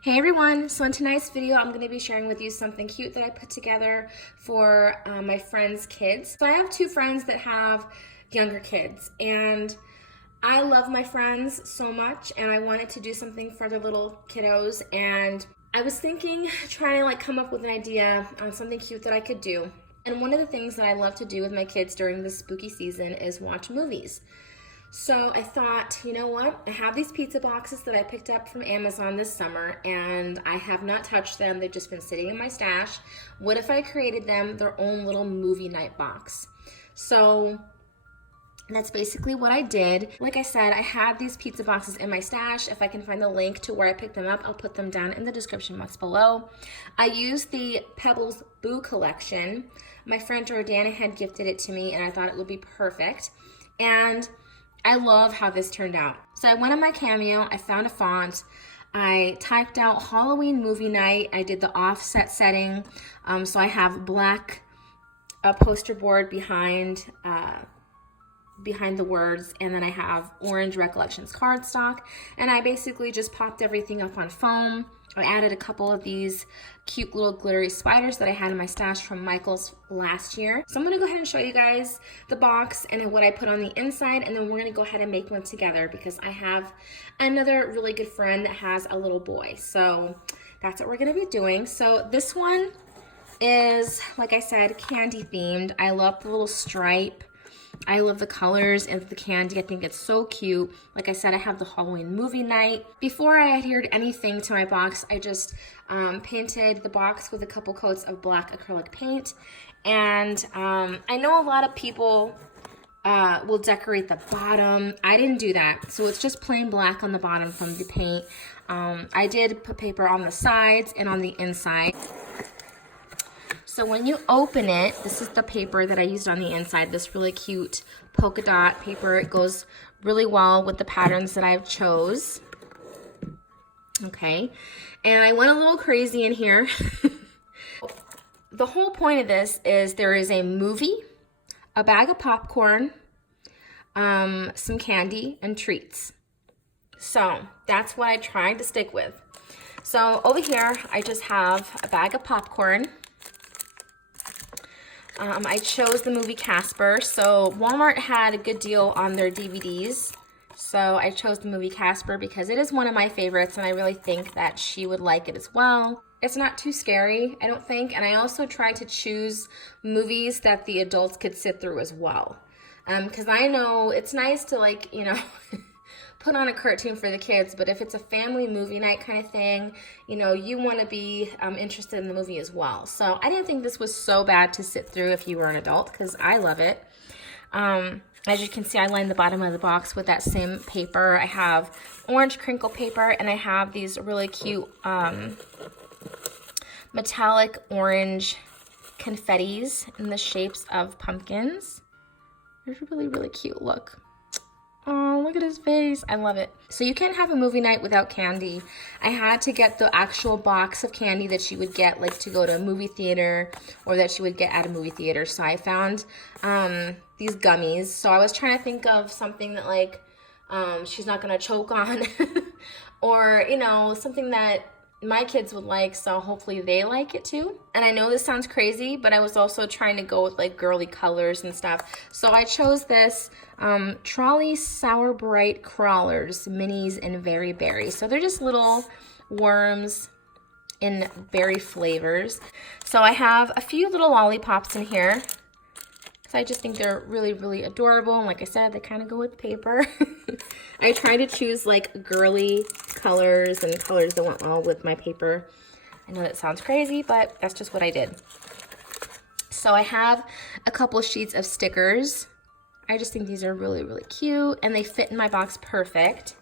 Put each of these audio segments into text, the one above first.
Hey everyone, so in tonight's video I'm going to be sharing with you something cute that I put together for my friends' kids. So I have two friends that have younger kids and I love my friends so much and I wanted to do something for their little kiddos, and I was thinking, trying to come up with an idea on something cute that I could do. And one of the things that I love to do with my kids during this spooky season is watch movies. So I thought, you know what? I have these pizza boxes that I picked up from Amazon this summer and I have not touched them. They've just been sitting in my stash. What if I created them their own little movie night box? So that's basically what I did. Like I said, I had these pizza boxes in my stash. If I can find the link to where I picked them up, I'll put them down in the description box below. I used the Pebbles Boo collection. My friend Jordana had gifted it to me and I thought it would be perfect. And I love how this turned out. So I went on my Cameo, I found a font, I typed out Halloween movie night, I did the offset setting, so I have black poster board behind the words, and then I have orange Recollections cardstock, and I basically just popped everything up on foam. I added a couple of these cute little glittery spiders that I had in my stash from Michael's last year. So I'm gonna go ahead and show you guys the box and what I put on the inside, and then we're gonna go ahead and make one together because I have another really good friend that has a little boy. So that's what we're gonna be doing. So this one is, like I said, candy themed. I love the little stripe. I love the colors and the candy. I think it's so cute. Like I said, I have the Halloween movie night. Before I adhered anything to my box, I just painted the box with a couple coats of black acrylic paint. And I know a lot of people will decorate the bottom. I didn't do that. So it's just plain black on the bottom from the paint. I did put paper on the sides and on the inside. So when you open it, this is the paper that I used on the inside, this really cute polka dot paper. It goes really well with the patterns that I've chose. Okay, and I went a little crazy in here. The whole point of this is there is a movie, a bag of popcorn, some candy, and treats. So that's what I tried to stick with. So over here, I just have a bag of popcorn. I chose the movie Casper. So Walmart had a good deal on their DVDs. So I chose the movie Casper because it is one of my favorites and I really think that she would like it as well. It's not too scary, I don't think. And I also tried to choose movies that the adults could sit through as well. Because I know it's nice to put on a cartoon for the kids, but if it's a family movie night kind of thing, you want to be interested in the movie as well. So I didn't think this was so bad to sit through if you were an adult, because I love it. As you can see, I lined the bottom of the box with that same paper. I have orange crinkle paper, and I have these really cute metallic orange confettis in the shapes of pumpkins. They're really, really cute. Look. Oh, look at his face. I love it. So you can't have a movie night without candy. I had to get the actual box of candy that you would get to go to a movie theater, or that you would get at a movie theater. So I found these gummies. So I was trying to think of something that she's not going to choke on or, something that my kids would like, so hopefully they like it too. And I know this sounds crazy, but I was also trying to go with girly colors and stuff. So I chose this Trolley Sour Bright Crawlers Minis in Very Berry. So they're just little worms in berry flavors. So I have a few little lollipops in here. So I just think they're really, really adorable. And like I said, they kind of go with paper. I try to choose girly colors and colors that went well with my paper. I know that sounds crazy, but that's just what I did. So I have a couple sheets of stickers. I just think these are really, really cute and they fit in my box perfect.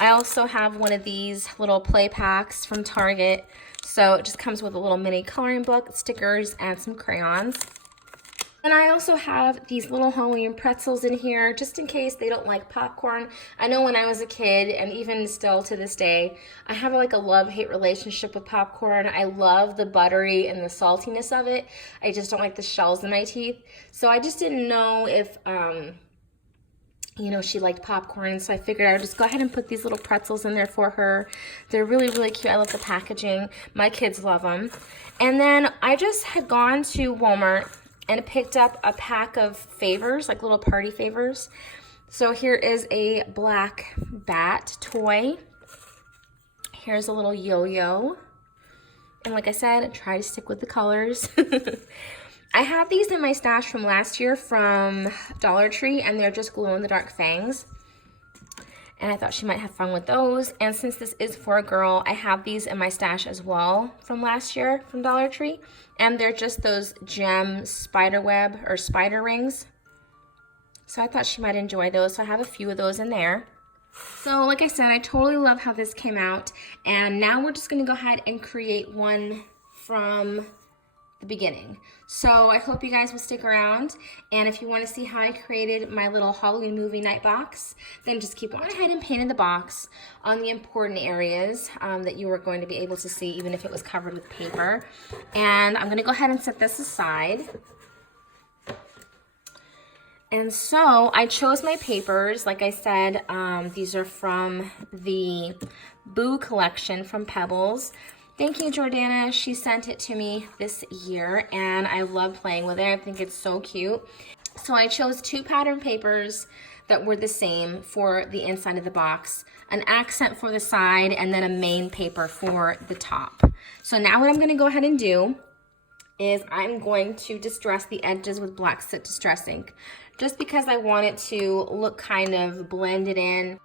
I also have one of these little play packs from Target. So it just comes with a little mini coloring book, stickers, and some crayons. And I also have these little Halloween pretzels in here, just in case they don't like popcorn. I know when I was a kid, and even still to this day, I have a love-hate relationship with popcorn. I love the buttery and the saltiness of it. I just don't like the shells in my teeth. So I just didn't know if you know, she liked popcorn, so I figured I would just go ahead and put these little pretzels in there for her. They're really, really cute. I love the packaging. My kids love them. And then I just had gone to Walmart and picked up a pack of favors, like little party favors. So here is a black bat toy. Here's a little yo-yo. And like I said, try to stick with the colors. I have these in my stash from last year from Dollar Tree, and they're just glow-in-the-dark fangs. And I thought she might have fun with those. And since this is for a girl, I have these in my stash as well from last year from Dollar Tree. And they're just those gem spider web or spider rings. So I thought she might enjoy those. So I have a few of those in there. So like I said, I totally love how this came out. And now we're just going to go ahead and create one from the beginning. So I hope you guys will stick around, and if you want to see how I created my little Halloween movie night box, then just keep watching. I went ahead and painted the box on the important areas that you were going to be able to see, even if it was covered with paper. And I'm going to go ahead and set this aside. And so I chose my papers. Like I said, these are from the Boo collection from Pebbles. Thank you, Jordana. She sent it to me this year, and I love playing with it. I think it's so cute. So I chose 2 pattern papers that were the same for the inside of the box, an accent for the side, and then a main paper for the top. So now what I'm going to go ahead and do is I'm going to distress the edges with black soot distress ink, just because I want it to look kind of blended in.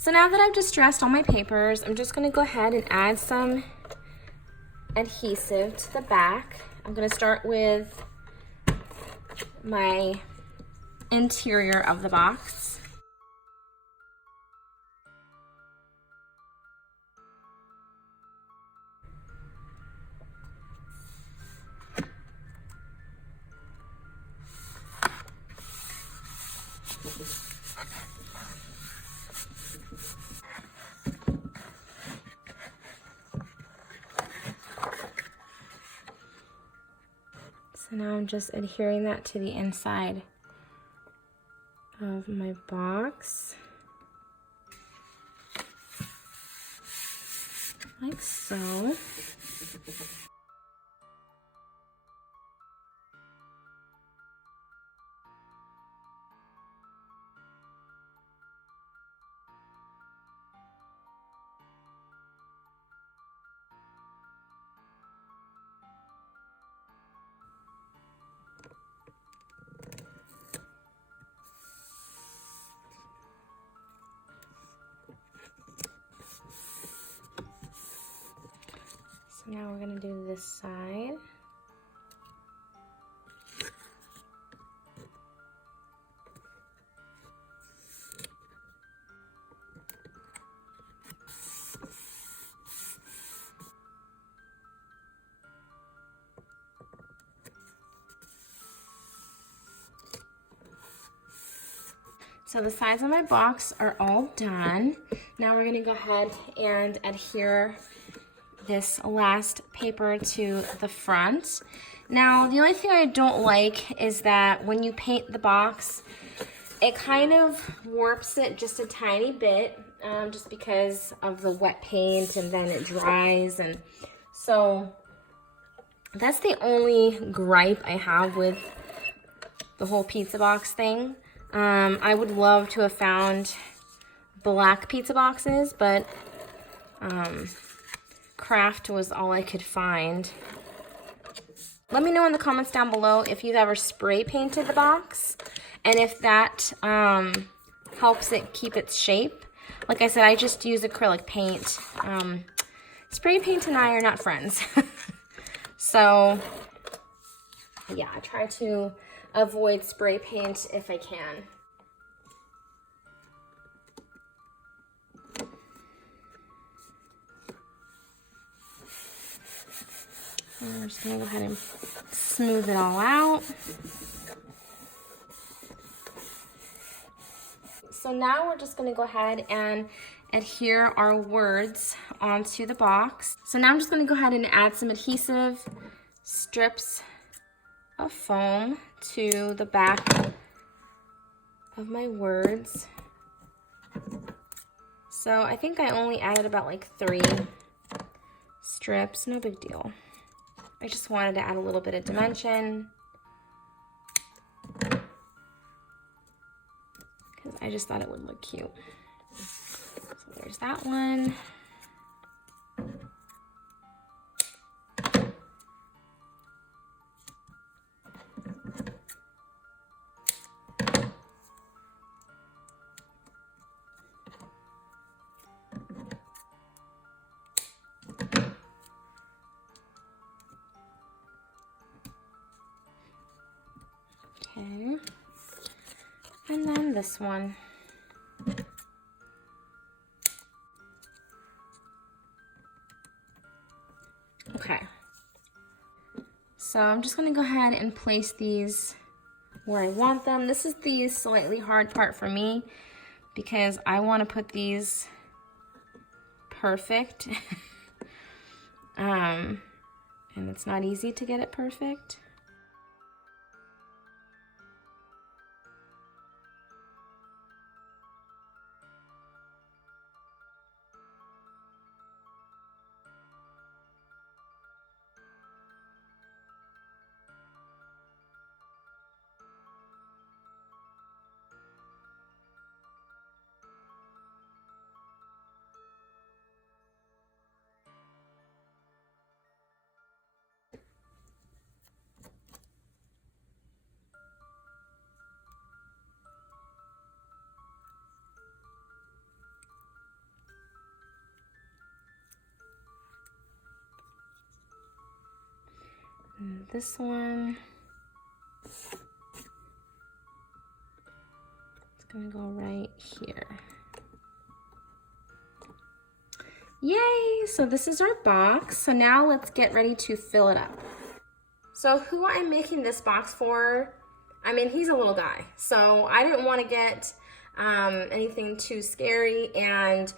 So now that I've distressed all my papers, I'm just going to go ahead and add some adhesive to the back. I'm going to start with my interior of the box. So now I'm just adhering that to the inside of my box, like so. Now we're going to do this side. So the sides of my box are all done. Now we're going to go ahead and adhere this last paper to the front. Now, the only thing I don't like is that when you paint the box, it kind of warps it just a tiny bit, just because of the wet paint, and then it dries, and so that's the only gripe I have with the whole pizza box thing. I would love to have found black pizza boxes, but Craft was all I could find. Let me know in the comments down below if you've ever spray painted the box and if that helps it keep its shape. Like I said, I just use acrylic paint. Spray paint and I are not friends. So, yeah, I try to avoid spray paint if I can. And we're just gonna go ahead and smooth it all out. So now we're just gonna go ahead and adhere our words onto the box. So now I'm just gonna go ahead and add some adhesive strips of foam to the back of my words. So I think I only added about like 3 strips, no big deal. I just wanted to add a little bit of dimension, because I just thought it would look cute. So there's that one. Okay, and then this one. Okay, so I'm just gonna go ahead and place these where I want them. This is the slightly hard part for me because I want to put these perfect. And it's not easy to get it perfect. And this one, it's gonna go right here. Yay! So this is our box. So now let's get ready to fill it up. So who I'm making this box for, I mean, he's a little guy. So I didn't want to get anything too scary, and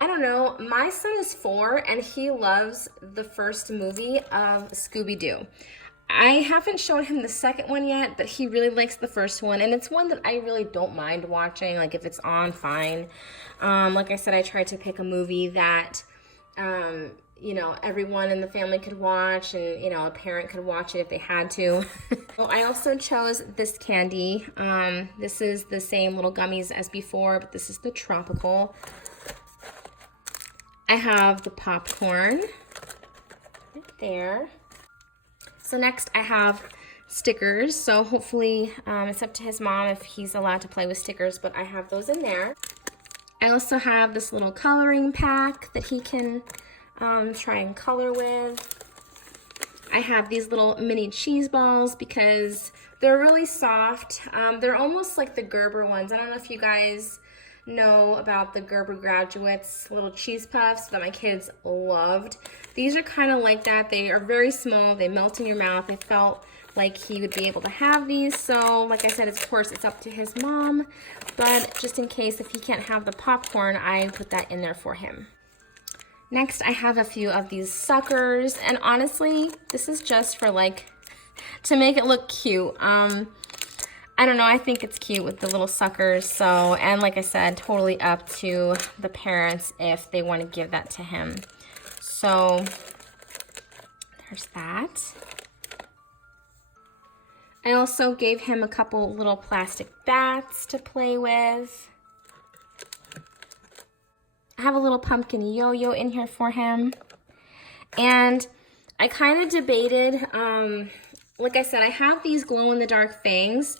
I don't know, my son is 4 and he loves the first movie of Scooby-Doo. I haven't shown him the second one yet, but he really likes the first one, and it's one that I really don't mind watching. Like, if it's on, fine. Like I said, I tried to pick a movie that, you know, everyone in the family could watch, and, you know, a parent could watch it if they had to. Well, I also chose this candy. This is the same little gummies as before, but this is the tropical. I have the popcorn right there. So next I have stickers. So hopefully it's up to his mom if he's allowed to play with stickers, but I have those in there. I also have this little coloring pack that he can try and color with. I have these little mini cheese balls because they're really soft. They're almost like the Gerber ones. I don't know if you guys know about the Gerber Graduates little cheese puffs that my kids loved. These are kind of like that. They are very small. They melt in your mouth. I felt like he would be able to have these. So like I said, of course, it's up to his mom. But just in case, if he can't have the popcorn, I put that in there for him. Next, I have a few of these suckers. And honestly, this is just for like, to make it look cute. I don't know, I think it's cute with the little suckers. So, and like I said, totally up to the parents if they want to give that to him. So, there's that. I also gave him a couple little plastic bats to play with. I have a little pumpkin yo-yo in here for him. And I kind of debated, like I said, I have these glow-in-the-dark things,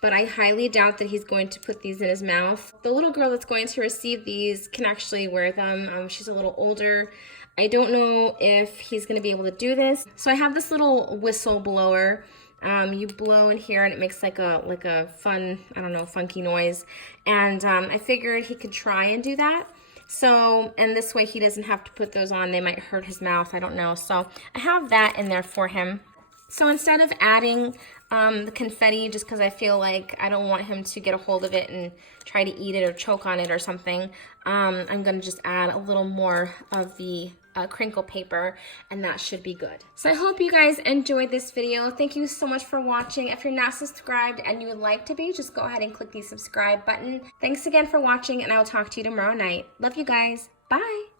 but I highly doubt that he's going to put these in his mouth. The little girl that's going to receive these can actually wear them. She's a little older. I don't know if he's going to be able to do this. So I have this little whistle blower. You blow in here and it makes like a fun, I don't know, funky noise. And I figured he could try and do that. So, and this way he doesn't have to put those on. They might hurt his mouth, I don't know. So I have that in there for him. So instead of adding the confetti, just because I feel like I don't want him to get a hold of it and try to eat it or choke on it or something, I'm going to just add a little more of the crinkle paper, and that should be good. So I hope you guys enjoyed this video. Thank you so much for watching. If you're not subscribed and you would like to be, just go ahead and click the subscribe button. Thanks again for watching, and I will talk to you tomorrow night. Love you guys. Bye.